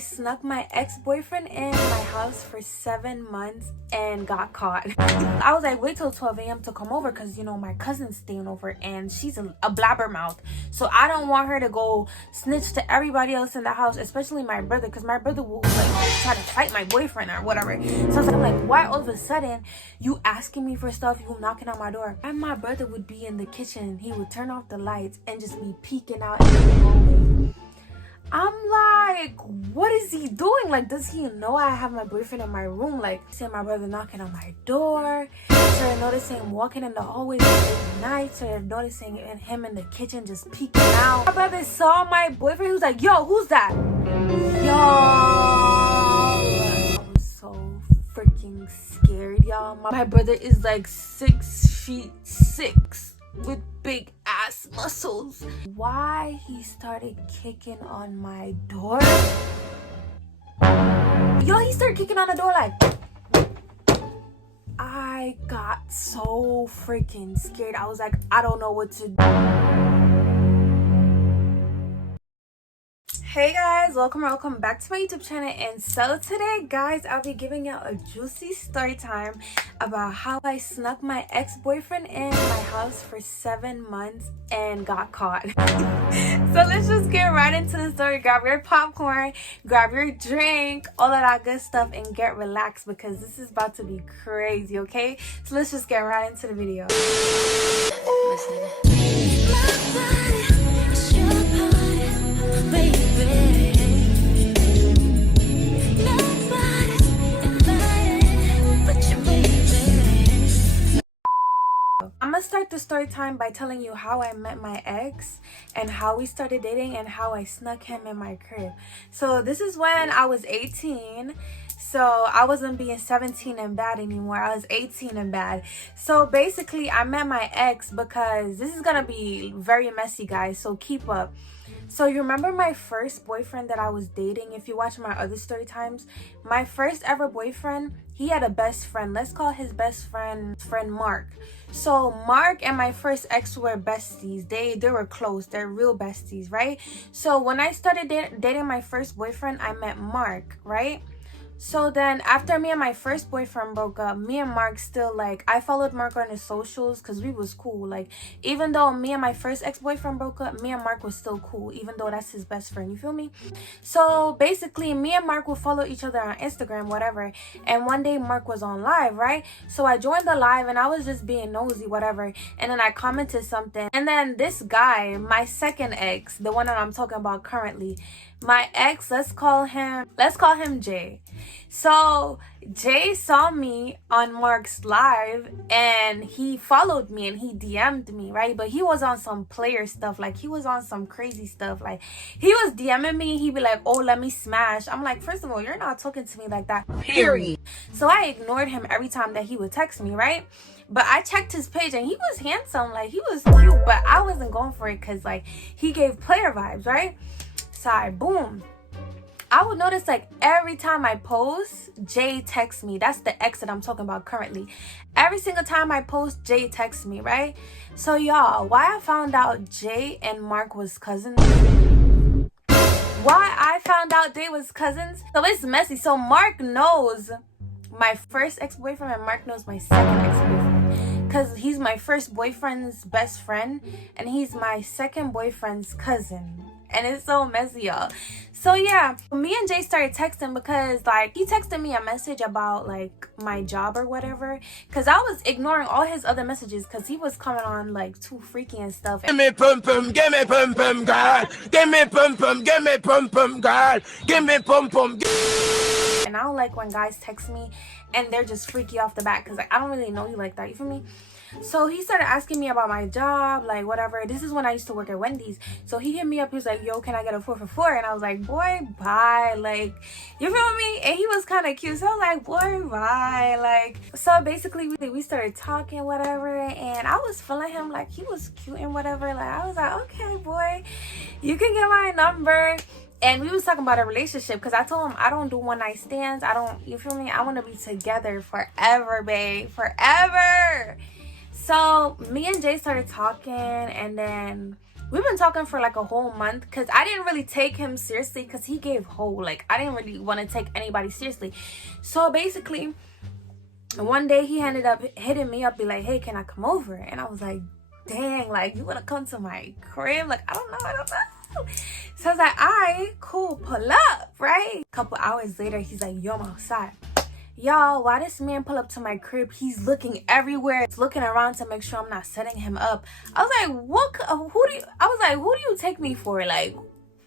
Snuck my ex-boyfriend in my house for 7 months and got caught. I was like, wait till 12 a.m. to come over because, you know, my cousin's staying over and she's a blabbermouth. So I don't want her to go snitch to everybody else in the house, especially my brother, because my brother will like try to fight my boyfriend or whatever. So I'm like, why all of a sudden you asking me for stuff, you knocking on my door? And my brother would be in the kitchen. He would turn off the lights and just be peeking out in the hallway. I'm like, what is he doing? Like, does he know I have my boyfriend in my room? Like, see my brother knocking on my door. Started noticing him walking in the hallway at night. Started noticing him in the kitchen just peeking out. My brother saw my boyfriend. He was like, yo, who's that? Yo. I was so freaking scared, y'all. My brother is like 6'6" with big ass muscles. Why he started kicking on my door? Yo, he started kicking on the door like, I got so freaking scared. I was like, I don't know what to do. Hey guys, welcome back to my YouTube channel. And so today, guys, I'll be giving you a juicy story time about how I snuck my ex-boyfriend in my house for 7 months and got caught. So let's just get right into the story. Grab your popcorn, grab your drink, all of that good stuff, and get relaxed because this is about to be crazy, okay? So let's just get right into the video. I'm gonna start the story time by telling you how I met my ex and how we started dating and how I snuck him in my crib. So this is when I was 18. So I wasn't being 17 and bad anymore. I was 18 and bad. So basically I met my ex because this is gonna be very messy, guys, so keep up. So you remember my first boyfriend that I was dating? If you watch my other story times, my first ever boyfriend, he had a best friend. Let's call his best friend Mark. So Mark and my first ex were besties. They were close. They're real besties, right? So when I started dating my first boyfriend, I met Mark, right? So then after me and my first boyfriend broke up, me and Mark still, like, I followed Mark on his socials because we was cool. Like, even though me and my first ex-boyfriend broke up, me and Mark was still cool, even though that's his best friend, you feel me? So basically me and Mark would follow each other on Instagram, whatever. And one day Mark was on live, right? So I joined the live and I was just being nosy, whatever. And then I commented something. And then this guy, my second ex, the one that I'm talking about currently, my ex, let's call him Jay. So Jay saw me on Mark's live and he followed me and he DM'd me, right? But he was on some player stuff, like he was on some crazy stuff. Like he was DMing me, he'd be like, oh, let me smash. I'm like, first of all, you're not talking to me like that, period. So I ignored him every time that he would text me, right? But I checked his page and he was handsome, like he was cute, but I wasn't going for it because like he gave player vibes, right? Side, boom. I would notice like every time I post, Jay texts me. That's the ex that I'm talking about currently. Every single time I post, Jay texts me, right? So y'all, why I found out Jay and Mark was cousins? Why I found out they was cousins? So it's messy. So Mark knows my first ex-boyfriend and Mark knows my second ex-boyfriend. Because he's my first boyfriend's best friend and he's my second boyfriend's cousin. And it's so messy, y'all. So yeah, me and Jay started texting because like he texted me a message about like my job or whatever, because I was ignoring all his other messages because he was coming on like too freaky and stuff. Give me pum pum, give me pum pum, girl. Give me pum pum, give me pum pum, girl. Give me pum pum. And I don't like when guys text me and they're just freaky off the bat because like I don't really know you like that, you feel me? So he started asking me about my job, like whatever. This is when I used to work at Wendy's. So he hit me up, he was like, yo, can I get a 4 for 4? And I was like, boy, bye. Like, you feel me? And he was kind of cute, so I was like, boy, bye. Like, so basically we started talking, whatever, and I was feeling him, like he was cute and whatever. Like I was like, okay, boy, you can get my number. And we was talking about a relationship because I told him I don't do one night stands. I don't, you feel me? I want to be together forever, babe, forever. So me and Jay started talking, and then we've been talking for like a whole month, because I didn't really take him seriously because he gave whole, like I didn't really want to take anybody seriously. So basically one day he ended up hitting me up, be like, hey, can I come over? And I was like, dang, like you want to come to my crib? Like I don't know. So I was like, all right, cool, pull up, right? A couple hours later, he's like, yo, I'm outside. Y'all, why this man pull up to my crib? He's looking everywhere. He's looking around to make sure I'm not setting him up. I was like, who do you take me for? Like,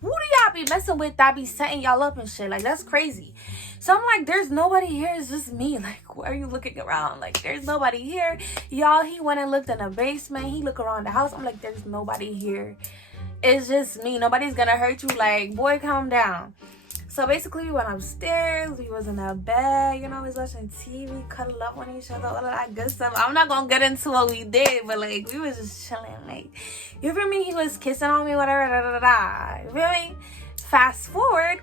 who do y'all be messing with that be setting y'all up and shit? Like, that's crazy. So I'm like, there's nobody here. It's just me. Like, why are you looking around? Like, there's nobody here. Y'all, he went and looked in the basement. He looked around the house. I'm like, there's nobody here. It's just me. Nobody's gonna hurt you. Like, boy, calm down. So basically we went upstairs, we was in our bed, you know, we was watching TV, cuddle up on each other, all of that good stuff. I'm not gonna get into what we did, but like we was just chilling, like, you feel me? He was kissing on me, whatever, you feel me? Fast forward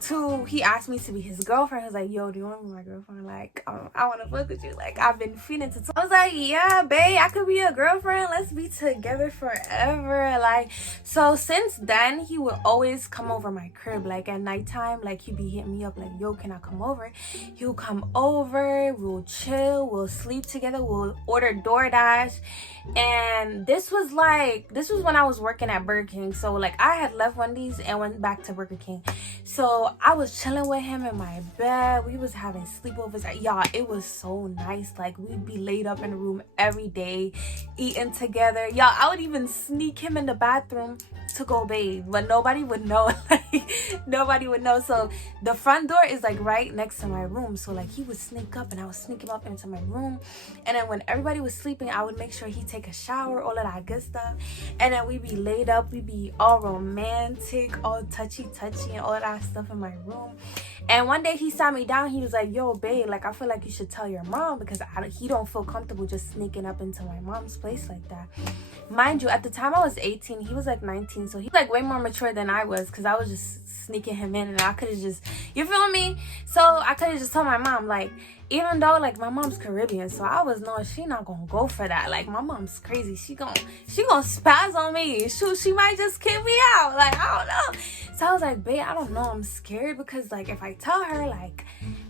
to, he asked me to be his girlfriend. He was like, yo, do you want to be my girlfriend? Like, I want to fuck with you. Like, I've been feeling to. I was like, yeah, babe, I could be your girlfriend. Let's be together forever. Like, so since then, he would always come over my crib. Like, at nighttime, like, he'd be hitting me up like, yo, can I come over? He'll come over. We'll chill. We'll sleep together. We'll order DoorDash. And this was when I was working at Burger King. So, like, I had left Wendy's and went back to Burger King. So I was chilling with him in my bed. We was having sleepovers. Y'all, it was so nice. Like, we'd be laid up in the room every day, eating together. Y'all, I would even sneak him in the bathroom to go bathe, but nobody would know. Like, nobody would know. So the front door is like right next to my room. So like he would sneak up and I would sneak him up into my room. And then when everybody was sleeping, I would make sure he take a shower, all of that good stuff. And then we'd be laid up. We'd be all romantic, all touchy and all of that stuff in my room. And one day he sat me down. He was like, yo, babe, like I feel like you should tell your mom, because he don't feel comfortable just sneaking up into my mom's place like that. Mind you, at the time I was 18, he was like 19, so he's like way more mature than I was, because I was just sneaking him in, and I could have just, you feel me? So I could have just told my mom, like, even though like my mom's Caribbean, so I was knowing she not gonna go for that. Like, my mom's crazy. She gonna spaz on me. Shoot, she might just kick me out. Like, I don't know. So I was like, babe, I don't know. I'm scared, because like if I tell her, like,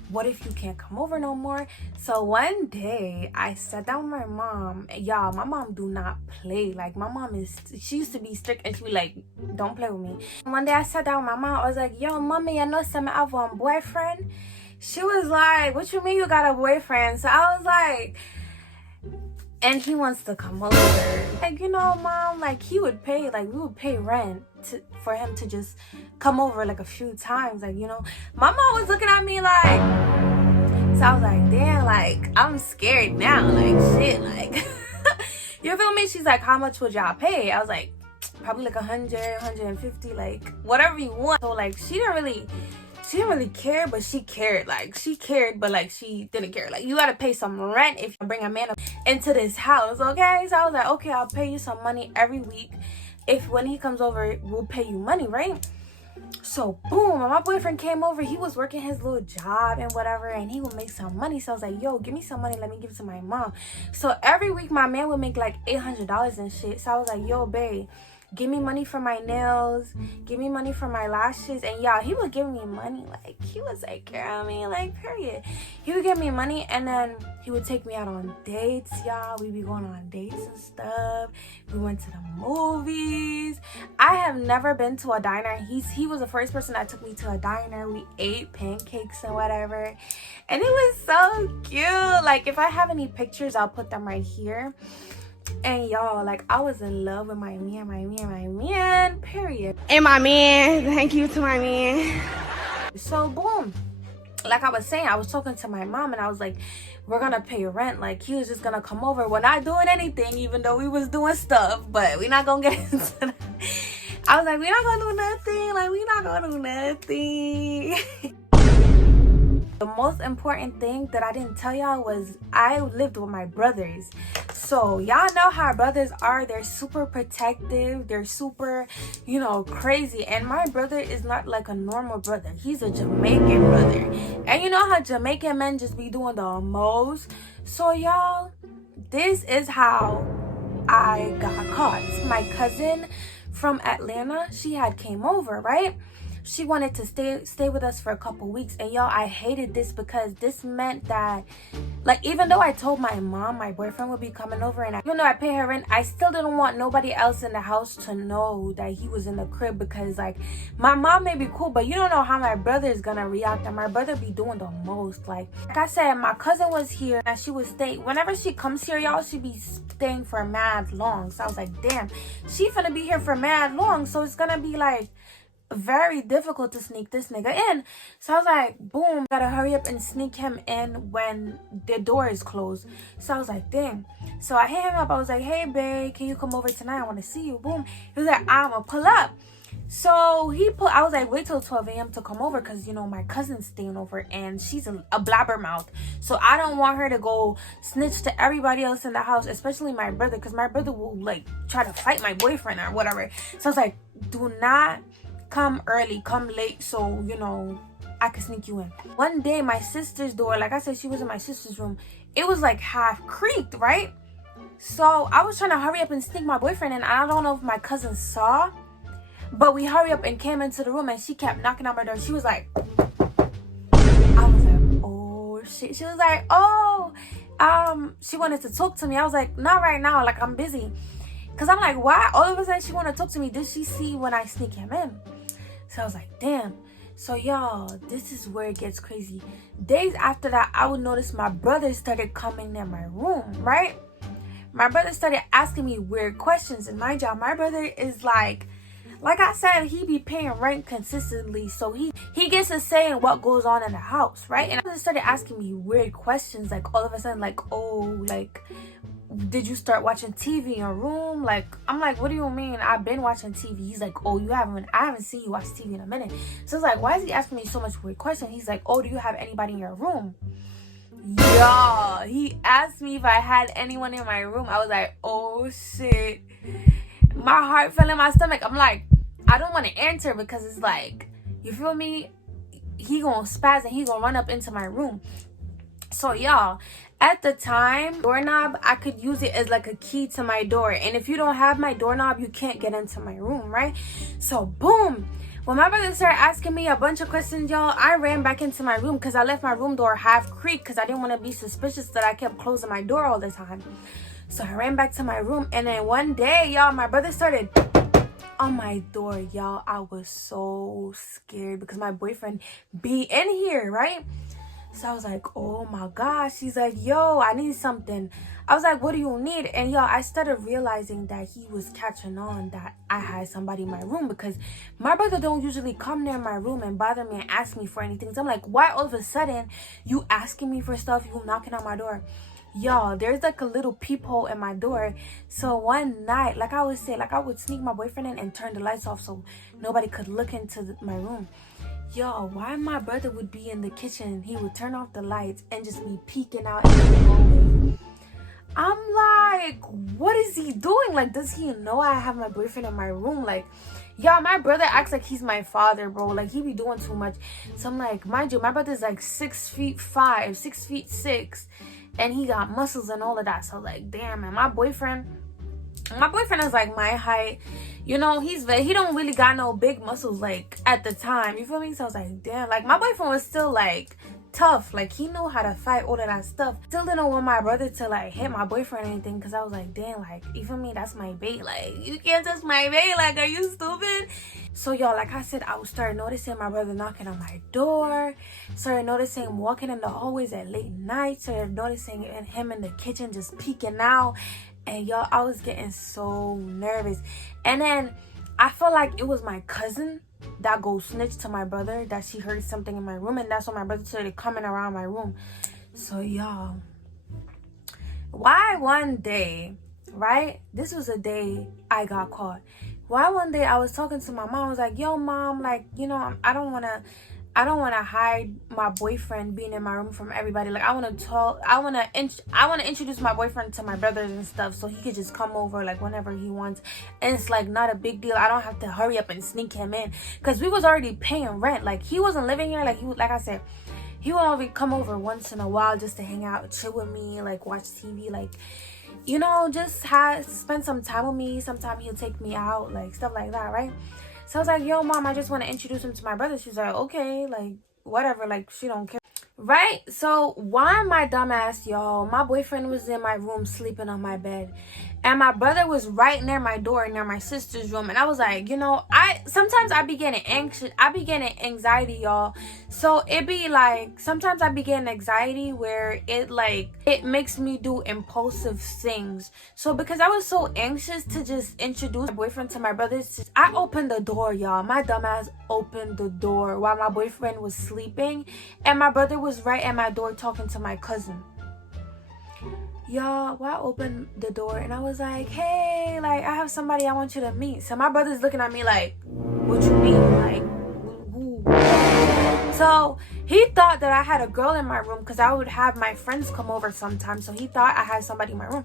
what if you can't come over no more? So one day I sat down with my mom. Y'all, my mom do not play. Like, my mom she used to be strict, and she be like, don't play with me. One day I sat down with my mom. I was like, yo, mommy, I know some I have one boyfriend. She was like, what you mean you got a boyfriend? So I was like, and he wants to come over. Like, you know, mom, like he would pay, like we would pay rent for him to just come over like a few times. Like, you know, my mom was looking at me like, so I was like, damn, like I'm scared now. Like, shit, like, you feel me? She's like, how much would y'all pay? I was like, probably like 100, 150, like whatever you want. So like, she didn't really care, but she cared. Like, she cared, but like she didn't care. Like, you gotta pay some rent if you bring a man into this house, okay? So I was like, okay, I'll pay you some money every week. If when he comes over, we'll pay you money, right? So boom, when my boyfriend came over, he was working his little job and whatever, and he would make some money. So I was like, yo, give me some money, let me give it to my mom. So every week my man would make like $800 and shit. So I was like, yo, babe, give me money for my nails, give me money for my lashes. And y'all, he would give me money. Like, he was like, girl, I mean, like, period. He would give me money, and then he would take me out on dates, y'all. We be going on dates and stuff. We went to the movies. I have never been to a diner. He was the first person that took me to a diner. We ate pancakes and whatever, and it was so cute. Like, if I have any pictures, I'll put them right here. And y'all, like, I was in love with my man, period. And my man, thank you to my man. So boom, like I was saying, I was talking to my mom, and I was like, we're gonna pay rent. Like, he was just gonna come over. We're not doing anything, even though we was doing stuff, but we're not gonna get into that. I was like, we're not gonna do nothing. Like, we're not gonna do nothing. The most important thing that I didn't tell y'all was I lived with my brothers. So y'all know how brothers are. They're super protective. They're super, you know, crazy. And my brother is not like a normal brother. He's a Jamaican brother. And you know how Jamaican men just be doing the most? So y'all, this is how I got caught. My cousin from Atlanta. She had came over, right? She wanted to stay with us for a couple weeks. And y'all, I hated this because this meant that, like, even though I told my mom my boyfriend would be coming over, and even though I pay her rent, I still didn't want nobody else in the house to know that he was in the crib, because like my mom may be cool, but you don't know how my brother is gonna react. And my brother be doing the most. Like I said, my cousin was here and she was staying. Whenever she comes here, y'all, she be staying for mad long. So I was like, damn, she finna be here for mad long, so it's gonna be like very difficult to sneak this nigga in. So I was like, boom, gotta hurry up and sneak him in when the door is closed. So I was like, dang. So I hit him up. I was like, hey babe, can you come over tonight? I want to see you. Boom. He was like, I'ma pull up. So I was like, wait till 12 a.m. to come over, because you know my cousin's staying over and she's a blabbermouth. So I don't want her to go snitch to everybody else in the house, especially my brother, because my brother will like try to fight my boyfriend or whatever. So I was like, do not come early, come late, so you know I could sneak you in. One day my sister's door, like I said, she was in my sister's room, it was like half creaked, right? So I was trying to hurry up and sneak my boyfriend in. I don't know if my cousin saw, but we hurry up and came into the room and she kept knocking on my door. She was like, I was like, oh shit. She was like, oh, she wanted to talk to me. I was like, not right now, like I'm busy. Because I'm like, why all of a sudden she want to talk to me? Did she see when I sneak him in? So I was like, damn. So y'all, this is where it gets crazy. Days after that, I would notice my brother started coming in my room, right? My brother started asking me weird questions. And mind y'all, my brother is like I said, he be paying rent consistently. So he gets a say in what goes on in the house, right? And I started asking me weird questions. Like all of a sudden, like, oh, like, did you start watching TV in your room? Like, I'm like, what do you mean? I've been watching TV. He's like, oh, I haven't seen you watch TV in a minute. So it's like, why is he asking me so much weird questions? He's like, oh, do you have anybody in your room? Y'all, he asked me if I had anyone in my room. I was like, oh shit. My heart fell in my stomach. I'm like, I don't want to answer, because it's like, you feel me? He gonna spaz and he gonna run up into my room. So y'all, at the time, doorknob, I could use it as like a key to my door. And if you don't have my doorknob, you can't get into my room, right? So boom, when my brother started asking me a bunch of questions, y'all, I ran back into my room, because I left my room door half creaked, because I didn't want to be suspicious that I kept closing my door all the time. So I ran back to my room, and then one day, y'all, my brother started on my door. Y'all, I was so scared because my boyfriend be in here, right? So I was like, oh my gosh. She's like, yo, I need something. I was like, what do you need? And y'all, I started realizing that he was catching on that I had somebody in my room, because my brother don't usually come near my room and bother me and ask me for anything. So I'm like, why all of a sudden you asking me for stuff, you knocking on my door? Y'all, there's like a little peephole in my door. So one night, like I always say, like I would sneak my boyfriend in and turn the lights off so nobody could look into my room. Y'all, why my brother would be in the kitchen, he would turn off the lights and just be peeking out in the hallway. I'm like, what is he doing? Like, does he know I have my boyfriend in my room? Like, y'all, my brother acts like he's my father, bro. Like, he be doing too much. So I'm like, mind you, my brother's like 6'5", 6'6", and he got muscles and all of that. So like, damn, man, my boyfriend is like my height. You know, he don't really got no big muscles like at the time. You feel me? So I was like, damn, like my boyfriend was still like tough. Like he knew how to fight, all of that stuff. Still didn't want my brother to like hit my boyfriend or anything, because I was like, damn, like you feel me? That's my bait. Like you can't touch my bait. Like, are you stupid? So y'all, like I said, I would start noticing my brother knocking on my door. Started noticing him walking in the hallways at late night. Started noticing him in the kitchen just peeking out. And y'all, I was getting so nervous. And then I felt like it was my cousin that go snitch to my brother that she heard something in my room, and that's when my brother started coming around my room. So y'all, why one day, right? This was a day I got caught. Why one day I was talking to my mom. I was like, yo mom, like, you know, I don't want to hide my boyfriend being in my room from everybody. Like I want to introduce my boyfriend to my brothers and stuff, so he could just come over like whenever he wants, and it's like not a big deal. I don't have to hurry up and sneak him in, because we was already paying rent. Like he wasn't living here. Like I said, he would only come over once in a while just to hang out, chill with me, like watch TV. Like you know, just spend some time with me. Sometimes he'll take me out, like stuff like that, right? So I was like, yo, mom, I just want to introduce him to my brother. She's like, okay, like whatever, like she don't care. Right? So why my dumbass, y'all, my boyfriend was in my room sleeping on my bed, and my brother was right near my door, near my sister's room. And I was like, you know, sometimes I be getting anxious, I be getting anxiety, y'all. So it be like, sometimes I be getting anxiety where it makes me do impulsive things. So because I was so anxious to just introduce my boyfriend to my brothers, I opened the door, y'all. My dumbass opened the door while my boyfriend was sleeping, and my brother was right at my door talking to my cousin. Y'all, well, I opened the door and I was like, hey, like, I have somebody I want you to meet. So my brother's looking at me like, what you mean? Like, who? So he thought that I had a girl in my room because I would have my friends come over sometimes. So he thought I had somebody in my room.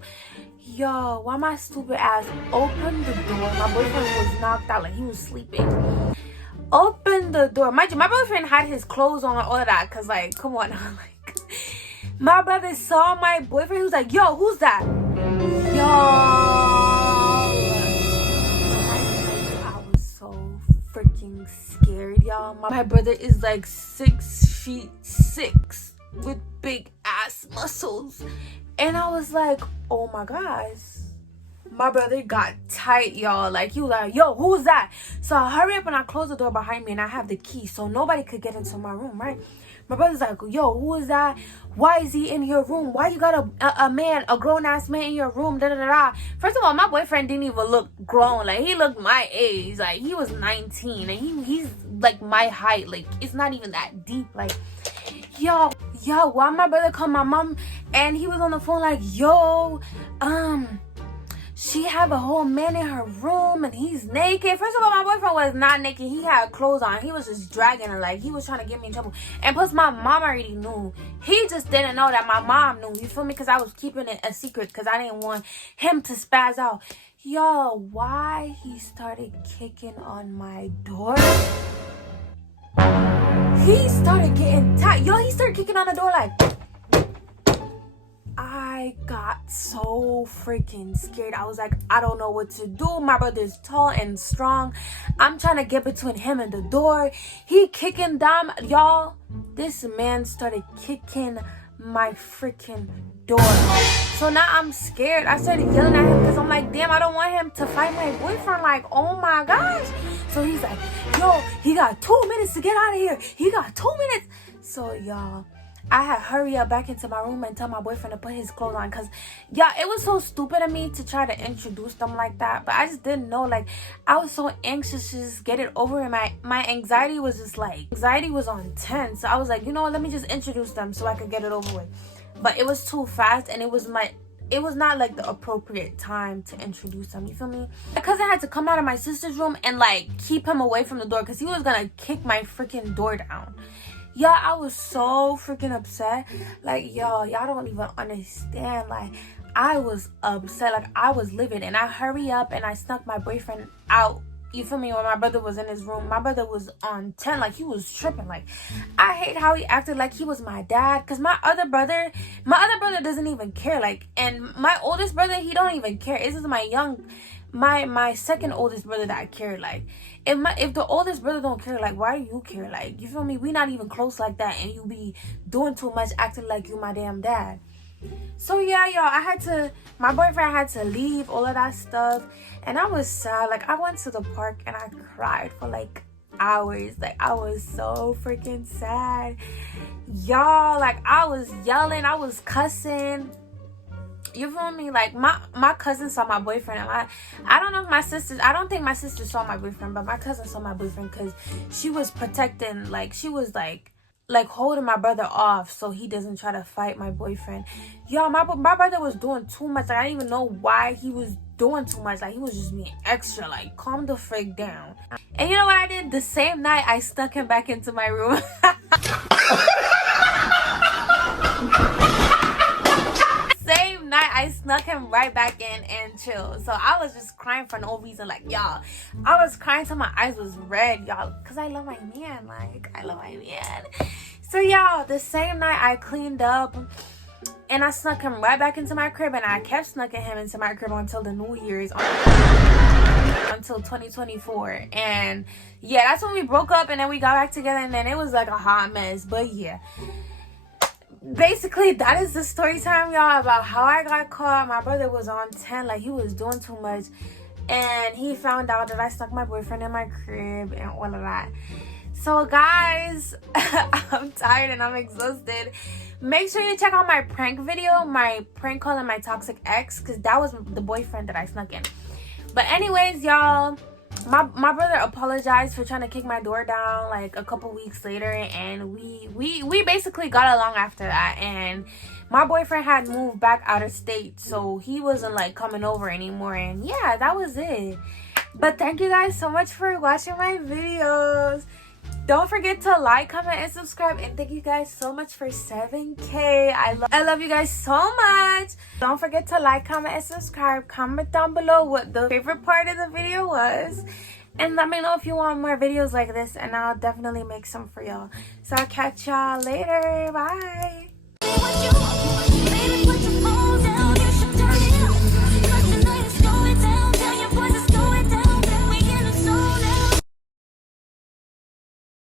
Yo, why my stupid ass opened the door? My boyfriend was knocked out, like he was sleeping. Open the door. Mind you, my boyfriend had his clothes on and all of that. Because, like, come on. Like, my brother saw my boyfriend. He was like, yo, who's that? Yo. I was so freaking scared, y'all. My brother is like 6'6" with big ass muscles. And I was like, oh my gosh. My brother got tight, y'all. Like, he was like, yo, who's that? So I hurry up and I close the door behind me, and I have the key so nobody could get into my room, right? My brother's like, yo, who is that? Why is he in your room? Why you got a man, a grown-ass man in your room? Da da da da. First of all, my boyfriend didn't even look grown. Like, he looked my age. Like, he was 19, and he's like my height. Like, it's not even that deep. Like, yo, why my brother called my mom, and he was on the phone like, yo, she have a whole man in her room and he's naked. First of all, my boyfriend was not naked. He had clothes on. He was just dragging her, like he was trying to get me in trouble. And plus, my mom already knew. He just didn't know that my mom knew. You feel me? Because I was keeping it a secret because I didn't want him to spaz out. Yo, why he started kicking on my door? He started getting tight. Yo, he started kicking on the door like... I got so freaking scared. I was like, I don't know what to do. My brother's tall and strong. I'm trying to get between him and the door. He kicking down. Y'all, this man started kicking my freaking door. So now I'm scared. I started yelling at him because I'm like, damn, I don't want him to fight my boyfriend. Like, oh my gosh. So he's like, yo, he got 2 minutes to get out of here. He got 2 minutes. So y'all, I had hurry up back into my room and tell my boyfriend to put his clothes on, because yeah, it was so stupid of me to try to introduce them like that. But I just didn't know, like, I was so anxious to just get it over, and my anxiety was just like, anxiety was on 10. So I was like, you know what, let me just introduce them so I could get it over with. But it was too fast, and it was not like the appropriate time to introduce him. You feel me? My cousin had to come out of my sister's room and like keep him away from the door because he was gonna kick my freaking door down. Y'all, I was so freaking upset. Like, y'all don't even understand. Like, I was upset. Like, I was livid. And I hurry up and I snuck my boyfriend out. You feel me? When my brother was in his room, my brother was on 10. Like, he was tripping. Like, I hate how he acted like he was my dad. Because my other brother doesn't even care. Like, and my oldest brother, he don't even care. This is my second oldest brother that I care. Like, if the oldest brother don't care, like, why do you care? Like, you feel me? We not even close like that, and you be doing too much, acting like you my damn dad. So yeah, y'all, my boyfriend had to leave, all of that stuff, and I was sad. Like, I went to the park and I cried for like hours. Like, I was so freaking sad, y'all. Like, I was yelling, I was cussing. You feel me? Like, my cousin saw my boyfriend, and I don't think my sister saw my boyfriend, but my cousin saw my boyfriend because she was protecting, like, she was like holding my brother off so he doesn't try to fight my boyfriend. Y'all, my brother was doing too much. Like, I didn't even know why he was doing too much. Like, he was just being extra. Like, calm the frick down. And you know what I did? The same night, I stuck him back into my room. I snuck him right back in and chill. So I was just crying for no reason. Like, y'all, I was crying till my eyes was red, y'all, because I love my man. Like, I love my man. So y'all, the same night I cleaned up and I snuck him right back into my crib, and I kept snucking him into my crib until the New Year's, until 2024. And yeah, that's when we broke up, and then we got back together, and then it was like a hot mess. But yeah, basically that is the story time, y'all, about how I got caught. My brother was on 10, like he was doing too much, and he found out that I stuck my boyfriend in my crib and all of that. So guys, I'm tired and I'm exhausted. Make sure you check out my prank video, my prank calling my toxic ex, because that was the boyfriend that I snuck in. But anyways, y'all, my brother apologized for trying to kick my door down like a couple weeks later, and we basically got along after that. And my boyfriend had moved back out of state, so he wasn't like coming over anymore. And yeah, that was it. But thank you guys so much for watching my videos. Don't forget to like, comment, and subscribe. And thank you guys so much for 7K. I love you guys so much. Don't forget to like, comment, and subscribe. Comment down below what the favorite part of the video was. And let me know if you want more videos like this, and I'll definitely make some for y'all. So I'll catch y'all later. Bye.